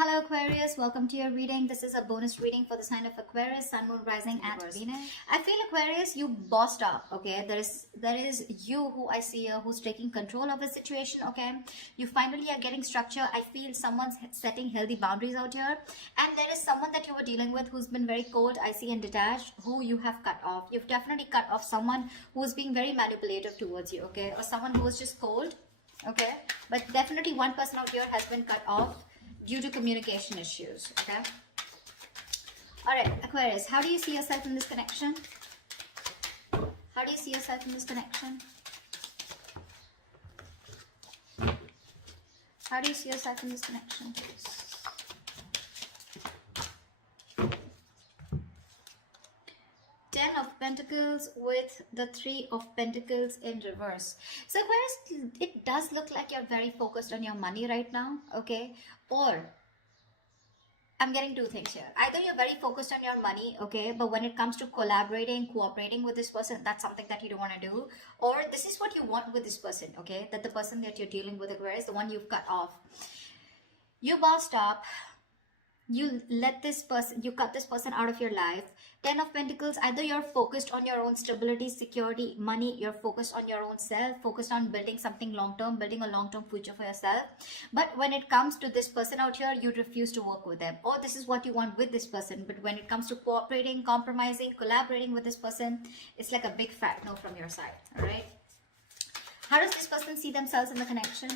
Hello Aquarius, welcome to your reading. This is a bonus reading for the sign of Aquarius, Sun, Moon, Rising and Venus. I feel Aquarius, you bossed up, okay? There is you who I see here who's taking control of the situation, okay? You finally are getting structure. I feel someone's setting healthy boundaries out here. And there is someone that you were dealing with who's been very cold, icy and detached, who you have cut off. You've definitely cut off someone who's being very manipulative towards you, okay? Or someone who was just cold, okay? But definitely one person out here has been cut off due to communication issues, okay? All right, Aquarius, how do you see yourself in this connection? How do you see yourself in this connection? How do you see yourself in this connection, please? Ten of Pentacles with the Three of Pentacles in reverse. So Aquarius, it does look like you're very focused on your money right now, okay? Or I'm getting two things here. Either you're very focused on your money, okay, but when it comes to collaborating, cooperating with this person, that's something that you don't want to do. Or this is what you want with this person, okay? That the person that you're dealing with, Aquarius, the one you've cut off. You bossed up. You let this person, you cut this person out of your life. Ten of Pentacles, either you're focused on your own stability, security, money, you're focused on your own self, focused on building something long-term, building a long-term future for yourself. But when it comes to this person out here, you refuse to work with them. Or this is what you want with this person. But when it comes to cooperating, compromising, collaborating with this person, it's like a big fat no from your side, all right? How does this person see themselves in the connection?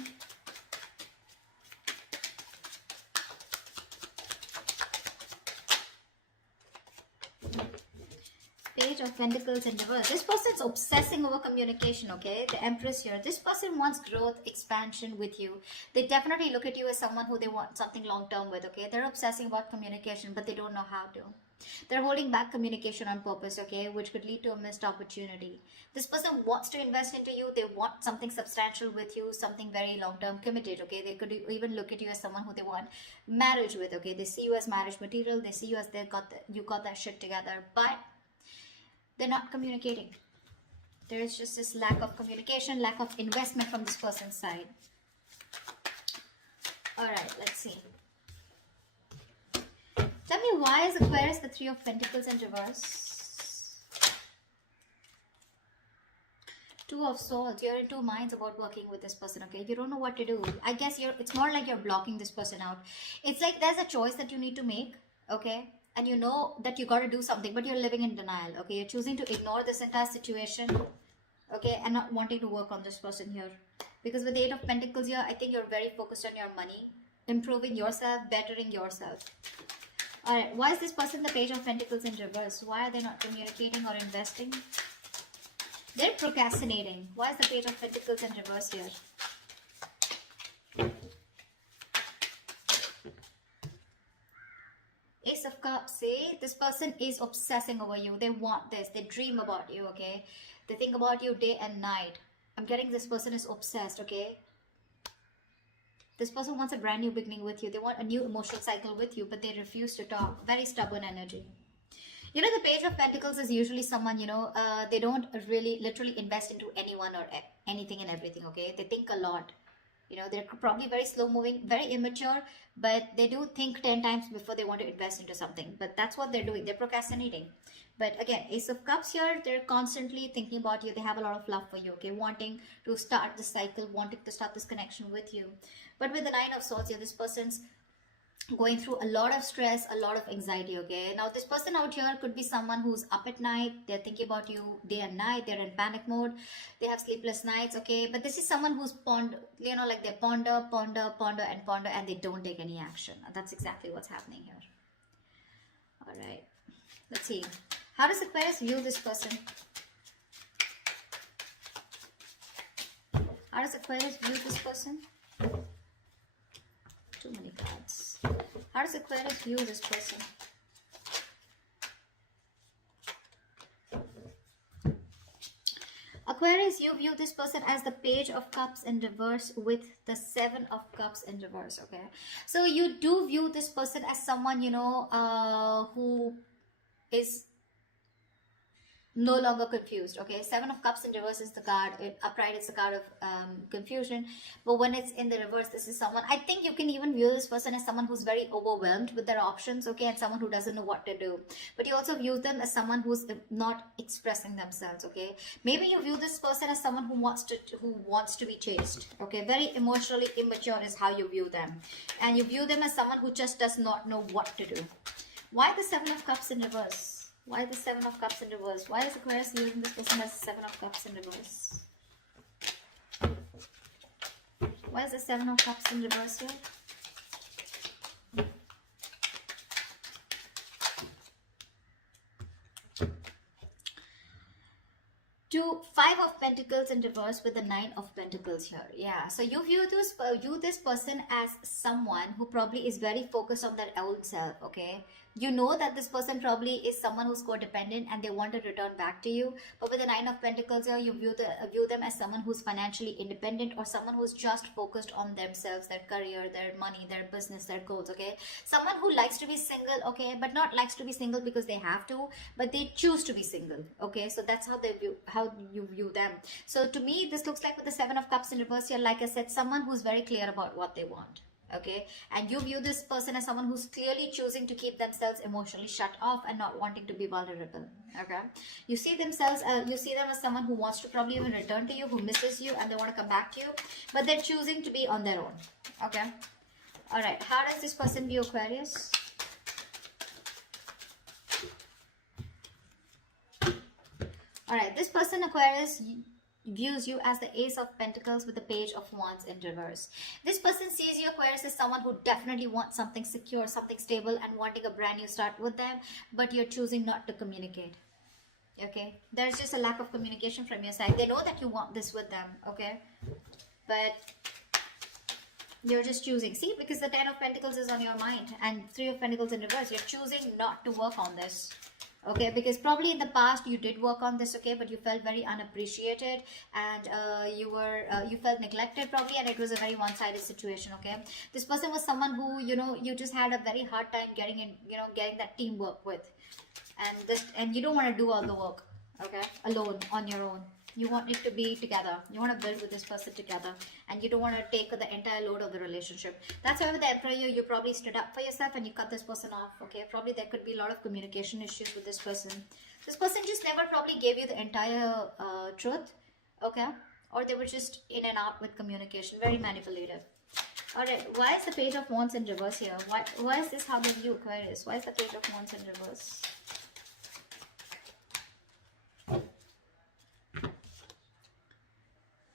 Page of Pentacles in reverse. This person's obsessing over communication, okay? The Empress here. This person wants growth, expansion with you. They definitely look at you as someone who they want something long-term with, okay? They're obsessing about communication, but they don't know how to. They're holding back communication on purpose, okay? Which could lead to a missed opportunity. This person wants to invest into you. They want something substantial with you, something very long-term committed, okay? They could even look at you as someone who they want marriage with, okay? They see you as marriage material. They see you as you got that shit together, but they're not communicating. There is just this lack of communication, lack of investment from this person's side. All right, let's see. Tell me, why is Aquarius the Three of Pentacles in reverse? Two of Swords. You're in two minds about working with this person, okay? You don't know what to do. I guess it's more like you're blocking this person out. It's like there's a choice that you need to make, okay? And you know that you got to do something, but you're living in denial, okay? You're choosing to ignore this entire situation, okay? And not wanting to work on this person here. Because with the Eight of Pentacles here, I think you're very focused on your money, improving yourself, bettering yourself. All right, why is this person the Page of Pentacles in reverse? Why are they not communicating or investing? They're procrastinating. Why is the Page of Pentacles in reverse here? Ace of Cups, see? This person is obsessing over you. They want this. They dream about you, okay? They think about you day and night. I'm getting this person is obsessed, okay? This person wants a brand new beginning with you. They want a new emotional cycle with you, but they refuse to talk. Very stubborn energy. You know, the Page of Pentacles is usually someone, you know, they don't really literally invest into anyone or anything and everything, okay? They think a lot. You know, they're probably very slow moving, very immature, but they do think 10 times before they want to invest into something. But that's what they're doing. They're procrastinating. But again, Ace of Cups here, they're constantly thinking about you. They have a lot of love for you, okay? Wanting to start this cycle, wanting to start this connection with you. But with the Nine of Swords here, this person's going through a lot of stress, a lot of anxiety, okay? Now, this person out here could be someone who's up at night. They're thinking about you day and night. They're in panic mode. They have sleepless nights, okay? But this is someone who's you know, like they ponder, and they don't take any action. That's exactly what's happening here. All right. Let's see. How does Aquarius view this person? How does Aquarius view this person? Too many cards. How does Aquarius view this person? Aquarius, you view this person as the Page of Cups in reverse with the Seven of Cups in reverse, okay? So you do view this person as someone, you know, who is no longer confused. Okay, Seven of Cups in reverse is the card, upright it's the card of confusion, but when it's in the reverse, this is someone, I think you can even view this person as someone who's very overwhelmed with their options, okay, and someone who doesn't know what to do. But you also view them as someone who's not expressing themselves. Okay, maybe you view this person as someone who wants to be chased. Okay, very emotionally immature is how you view them, and you view them as someone who just does not know what to do. Why the Seven of Cups in reverse? Why the Seven of Cups in reverse? Why is Aquarius using this person as Seven of Cups in reverse? Why is the Seven of Cups in reverse here? Five of Pentacles in reverse with the Nine of Pentacles here. Yeah, so you view this person as someone who probably is very focused on their own self. Okay, you know that this person probably is someone who's codependent and they want to return back to you. But with the Nine of Pentacles here, you view them as someone who's financially independent, or someone who's just focused on themselves, their career, their money, their business, their goals. Okay, someone who likes to be single. Okay, but not likes to be single because they have to, but they choose to be single. Okay, so that's how you view them. So to me, this looks like with the Seven of Cups in reverse here, like I said, someone who's very clear about what they want. Okay, and you view this person as someone who's clearly choosing to keep themselves emotionally shut off and not wanting to be vulnerable. Okay, you see them as someone who wants to probably even return to you, who misses you, and they want to come back to you, but they're choosing to be on their own. Okay, all right, how does this person view Aquarius? All right, this person, Aquarius, views you as the Ace of Pentacles with the Page of Wands in reverse. This person sees you, Aquarius, as someone who definitely wants something secure, something stable, and wanting a brand new start with them, but you're choosing not to communicate. Okay, there's just a lack of communication from your side. They know that you want this with them, okay, but you're just choosing. See, because the Ten of Pentacles is on your mind and Three of Pentacles in reverse, you're choosing not to work on this. Okay, because probably in the past you did work on this, okay, but you felt very unappreciated, and you felt neglected probably, and it was a very one-sided situation. Okay, this person was someone who, you know, you just had a very hard time getting that teamwork with, and you don't want to do all the work, okay, alone on your own. You want it to be together. You want to build with this person together, and you don't want to take the entire load of the relationship. That's why with the Emperor, you probably stood up for yourself and you cut this person off. Okay, probably there could be a lot of communication issues with this person. This person just never probably gave you the entire truth. Okay, or they were just in and out with communication, very manipulative. All right, why is the Page of Wands in reverse here? Why is this how they view Aquarius? Why is the Page of Wands in reverse?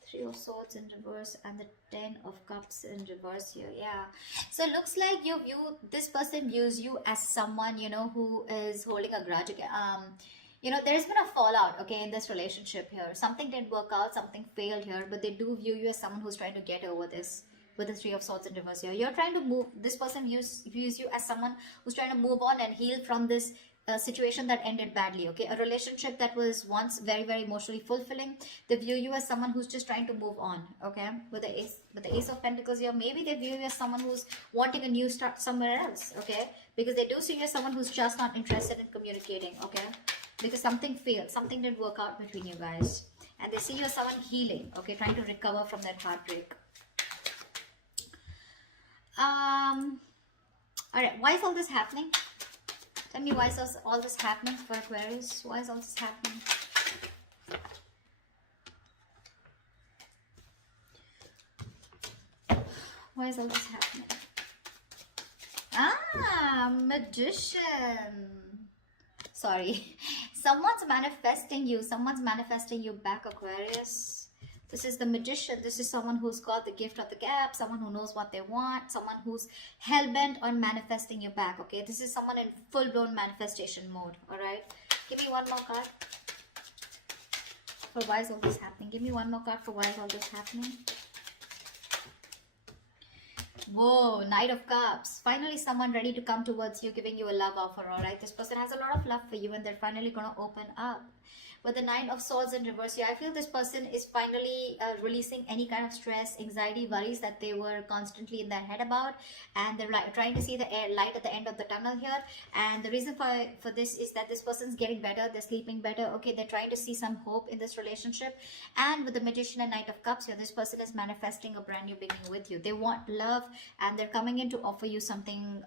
Three of Swords in reverse and the Ten of Cups in reverse here. Yeah, so it looks like this person views you as someone, you know, who is holding a grudge. You know, there's been a fallout, okay, in this relationship here. Something didn't work out, something failed here, but they do view you as someone who's trying to get over this. With the Three of Swords in reverse here, you're trying to move. This person views you as someone who's trying to move on and heal from this situation that ended badly. Okay, a relationship that was once very, very emotionally fulfilling, they view you as someone who's just trying to move on. Okay, with the Ace of Pentacles here, maybe they view you as someone who's wanting a new start somewhere else. Okay, because they do see you as someone who's just not interested in communicating. Okay, because something failed, something didn't work out between you guys, and they see you as someone healing. Okay, trying to recover from that heartbreak. All right, why is all this happening? Tell me, why is all this happening for Aquarius? Why is all this happening? Why is all this happening? Magician. Sorry. Someone's manifesting you back, Aquarius. This is the Magician. This is someone who's got the gift of the gap, someone who knows what they want, someone who's hell-bent on manifesting you back, okay? This is someone in full-blown manifestation mode, all right? Give me one more card for why is all this happening. Give me one more card for why is all this happening. Whoa, Knight of Cups. Finally, someone ready to come towards you, giving you a love offer, all right? This person has a lot of love for you, and they're finally going to open up. With the Nine of Swords in reverse here, I feel this person is finally releasing any kind of stress, anxiety, worries that they were constantly in their head about, and they're trying to see the light at the end of the tunnel here. And the reason for this is that this person's getting better, they're sleeping better, okay, they're trying to see some hope in this relationship. And with the Magician and Knight of Cups here, this person is manifesting a brand new beginning with you. They want love, and they're coming in to offer you something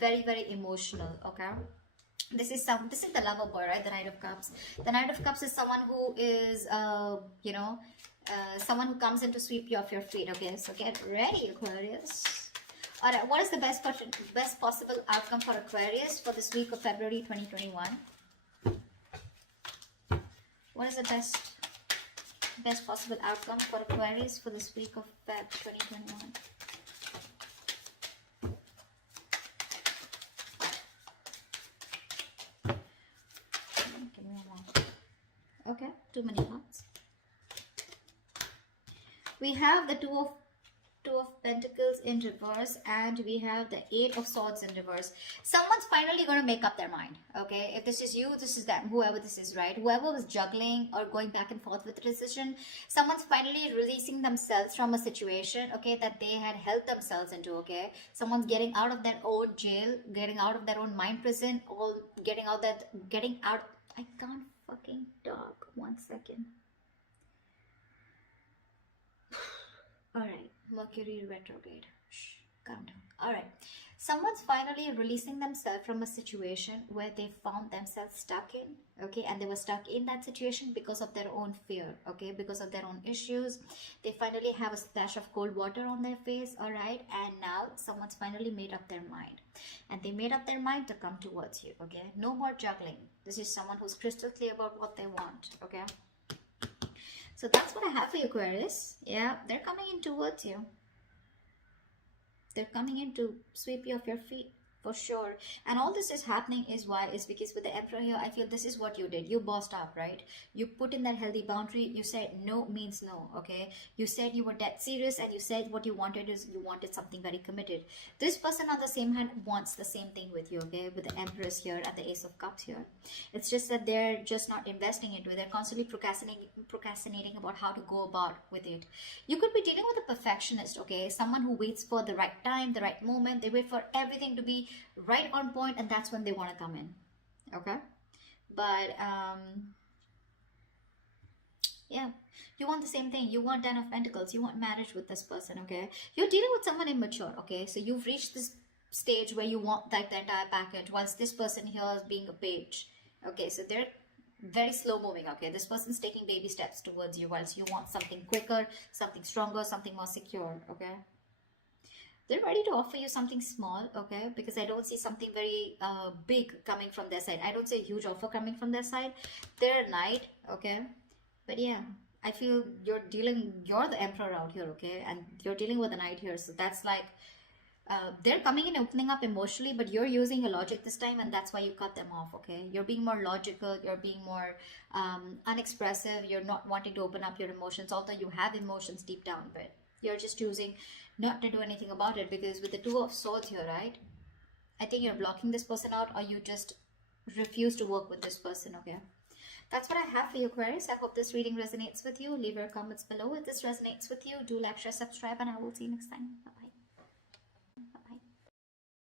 very, very emotional, okay? This is the lover boy, right? The Knight of Cups. The Knight of Cups is someone who is someone who comes in to sweep you off your feet. Okay, so get ready, Aquarius. All right, what is the best possible outcome for Aquarius for this week of February 2021? What is the best possible outcome for Aquarius for this week of Feb 2021? Okay, too many cards. We have the Two of Pentacles in reverse, and we have the Eight of Swords in reverse. Someone's finally going to make up their mind, okay? If this is you, this is them, whoever this is, right? Whoever was juggling or going back and forth with the decision, someone's finally releasing themselves from a situation, okay, that they had held themselves into, okay? Someone's getting out of their own jail, getting out of their own mind prison, or getting out. I can't fucking talk. 1 second. Alright, Mercury retrograde. Shh, calm down. Alright, someone's finally releasing themselves from a situation where they found themselves stuck in, okay, and they were stuck in that situation because of their own fear, okay, because of their own issues. They finally have a splash of cold water on their face, alright, and now someone's finally made up their mind. And they made up their mind to come towards you, okay? No more juggling. This is someone who's crystal clear about what they want, okay? So that's what I have for you, Aquarius. Yeah, they're coming in towards you. They're coming in to sweep you off your feet, for sure. And all this is happening is because with the Emperor here, I feel this is what you did. You bossed up, right? You put in that healthy boundary. You said no means no, okay? You said you were dead serious, and you said what you wanted is you wanted something very committed. This person on the same hand wants the same thing with you, okay? With the Empress here and the Ace of Cups here. It's just that they're just not investing into it. They're constantly procrastinating about how to go about with it. You could be dealing with a perfectionist, okay? Someone who waits for the right time, the right moment. They wait for everything to be right on point, and that's when they want to come in, okay? But yeah, you want the same thing. You want 10 of Pentacles. You want marriage with this person, okay? You're dealing with someone immature, okay? So you've reached this stage where you want like the entire package, whilst this person here is being a page, okay? So they're very slow moving, okay? This person's taking baby steps towards you, whilst you want something quicker, something stronger, something more secure, okay? They're ready to offer you something small, okay? Because I don't see something very big coming from their side. I don't see a huge offer coming from their side. They're a knight, okay? But yeah, I feel you're the Emperor out here, okay? And you're dealing with a knight here. So that's like, they're coming in, opening up emotionally, but you're using your logic this time, and that's why you cut them off, okay? You're being more logical. You're being more unexpressive. You're not wanting to open up your emotions, although you have emotions deep down, but you're just choosing not to do anything about it, because with the Two of Swords here, right? I think you're blocking this person out, or you just refuse to work with this person, okay? That's what I have for you, Aquarius. I hope this reading resonates with you. Leave your comments below if this resonates with you. Do like, share, subscribe, and I will see you next time. Bye-bye.